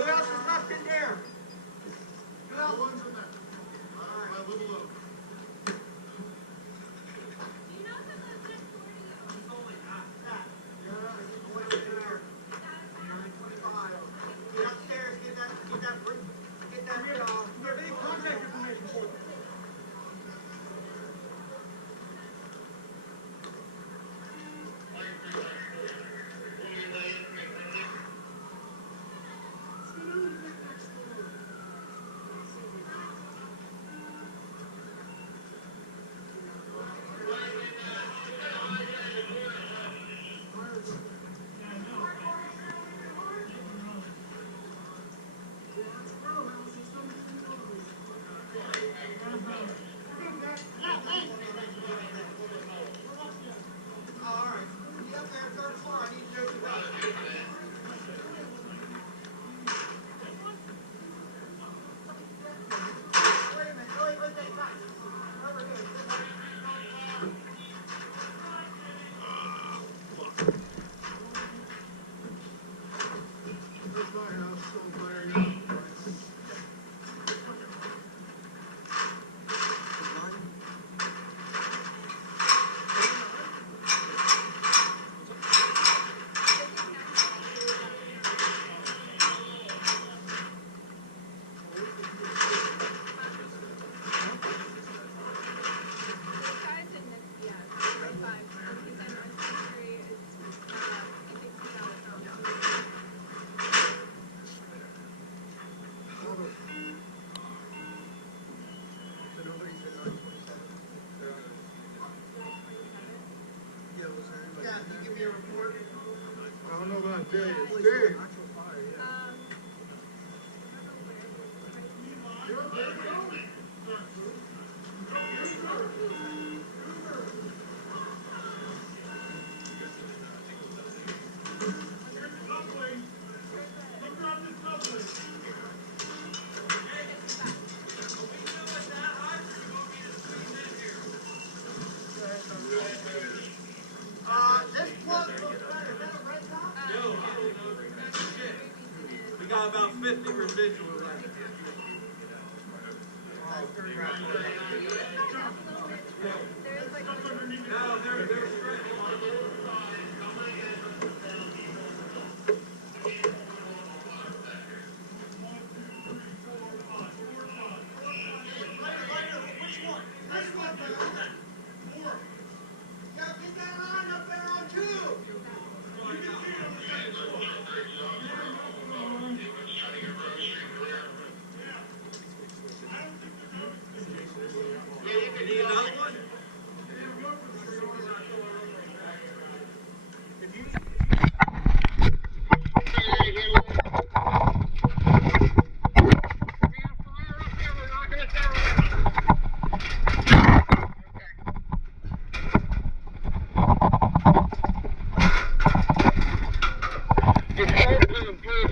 Who else is left in there? No one's in there. All right, leave alone. I don't know about Jay. Jay. We got about 50 residual left. No, they're straight. Need another one?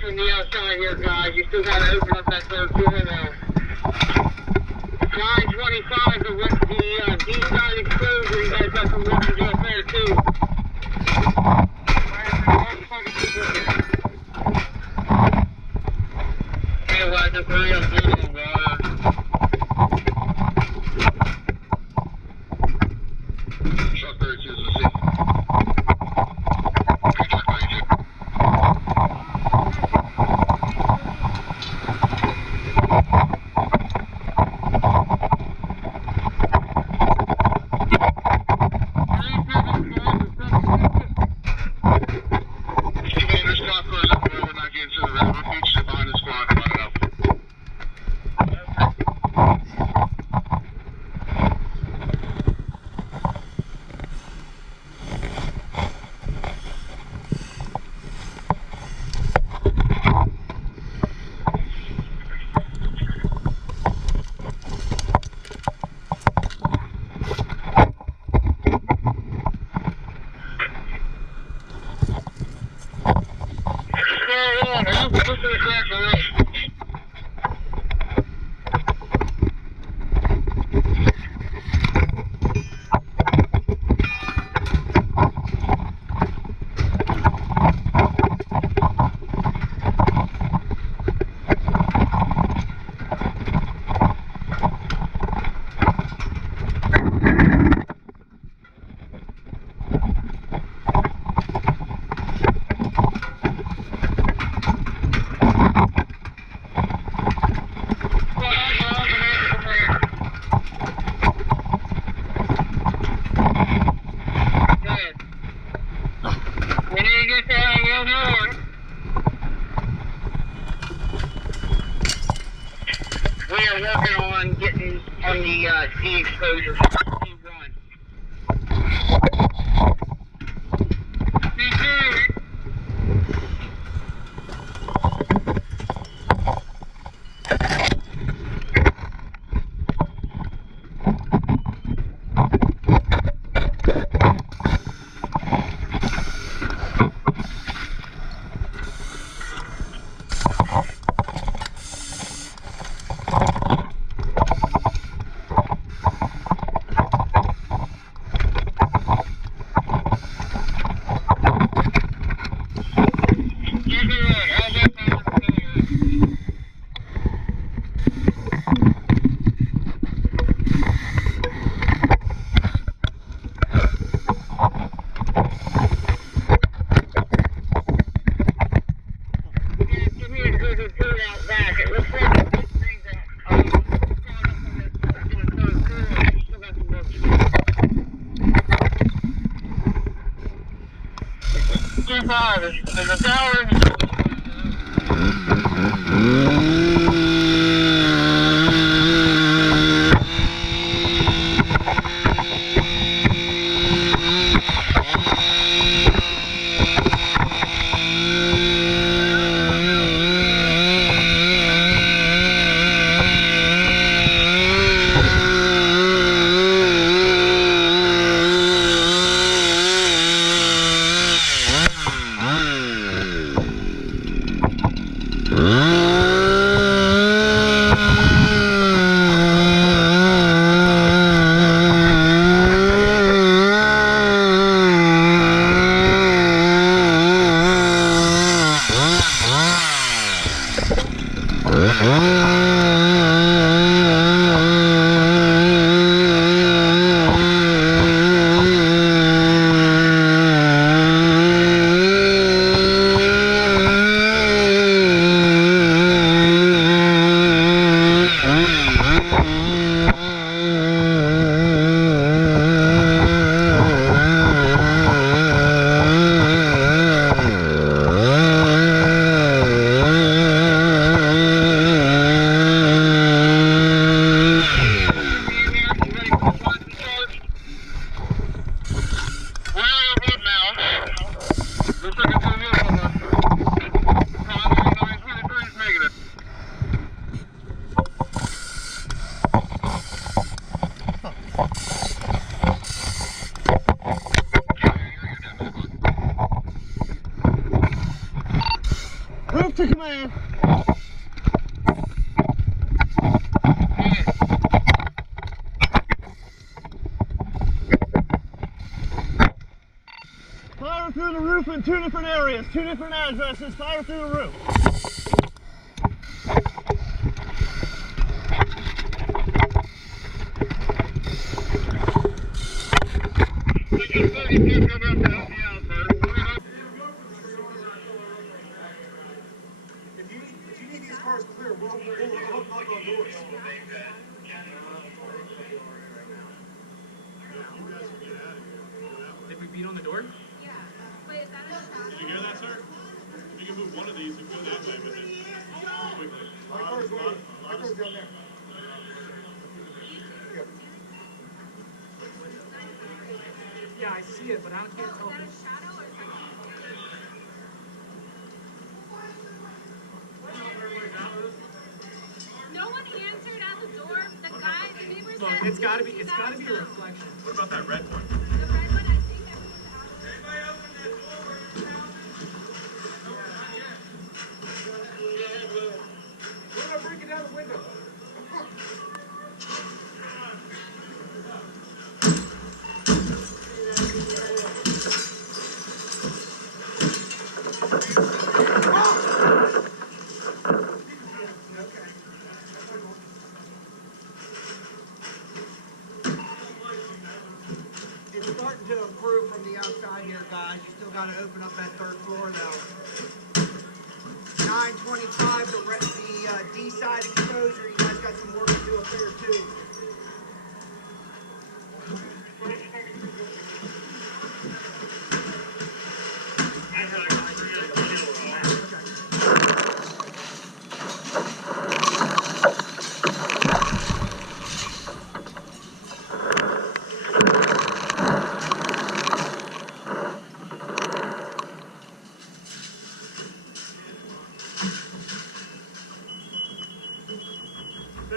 From the outside here, guys. You still got to open up that third door now. 925, the deep side exposure. You guys got some work to do up there, too. Hey, why the hurry up, dude, water? Truck 32 is the same. Hold on. We are working on getting on the D exposure. D1. D2. There's a tower. Move to command. Fire through the roof in 2 different areas, 2 different addresses. Fire through the roof. If you need these cars clear, we'll hook up on doors. Did we beat on the door? Yeah. Wait, is that a shot? Did you hear that, sir? You can move one of these and go that way with it. Quickly. My car's down there. Yeah, I see it, but I can't tell. Is that a shadow or something? No one answered at the door. The guy, the neighbor said. Look, it's gotta be a reflection. What about that red one? The red one, I think everyone's out. Anybody open that door? We're gonna break it down the window. It's starting to improve from the outside here, guys. You still got to open up that 3rd floor, though. 925, the D side exposure. You guys got some work to do up there, too.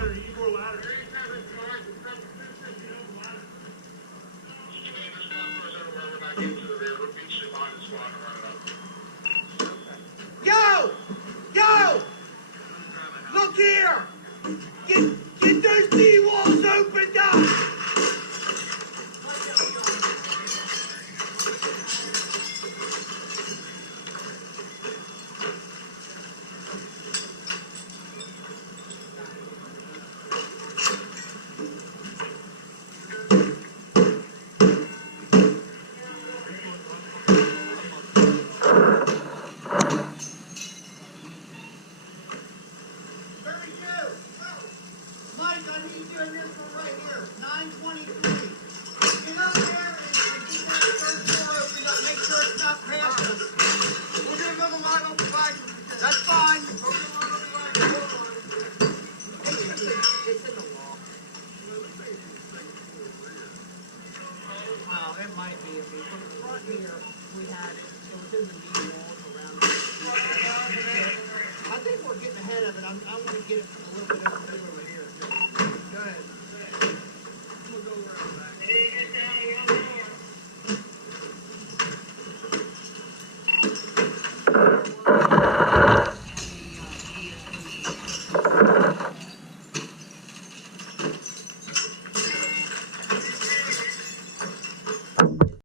better, you need more ladder. Yo! Yo! Look here! Get those D-walls opened up! Mike, I need you in this one right here, 923. Get up there and keep that first door open up, make sure it's not past us. We'll get another line up the back. That's fine. We'll get one up the back. It's in the wall. Wow, it might be. I mean, from the front here, we had it. It was in the knee walls around. I think we're getting ahead of it. I want to get it a little bit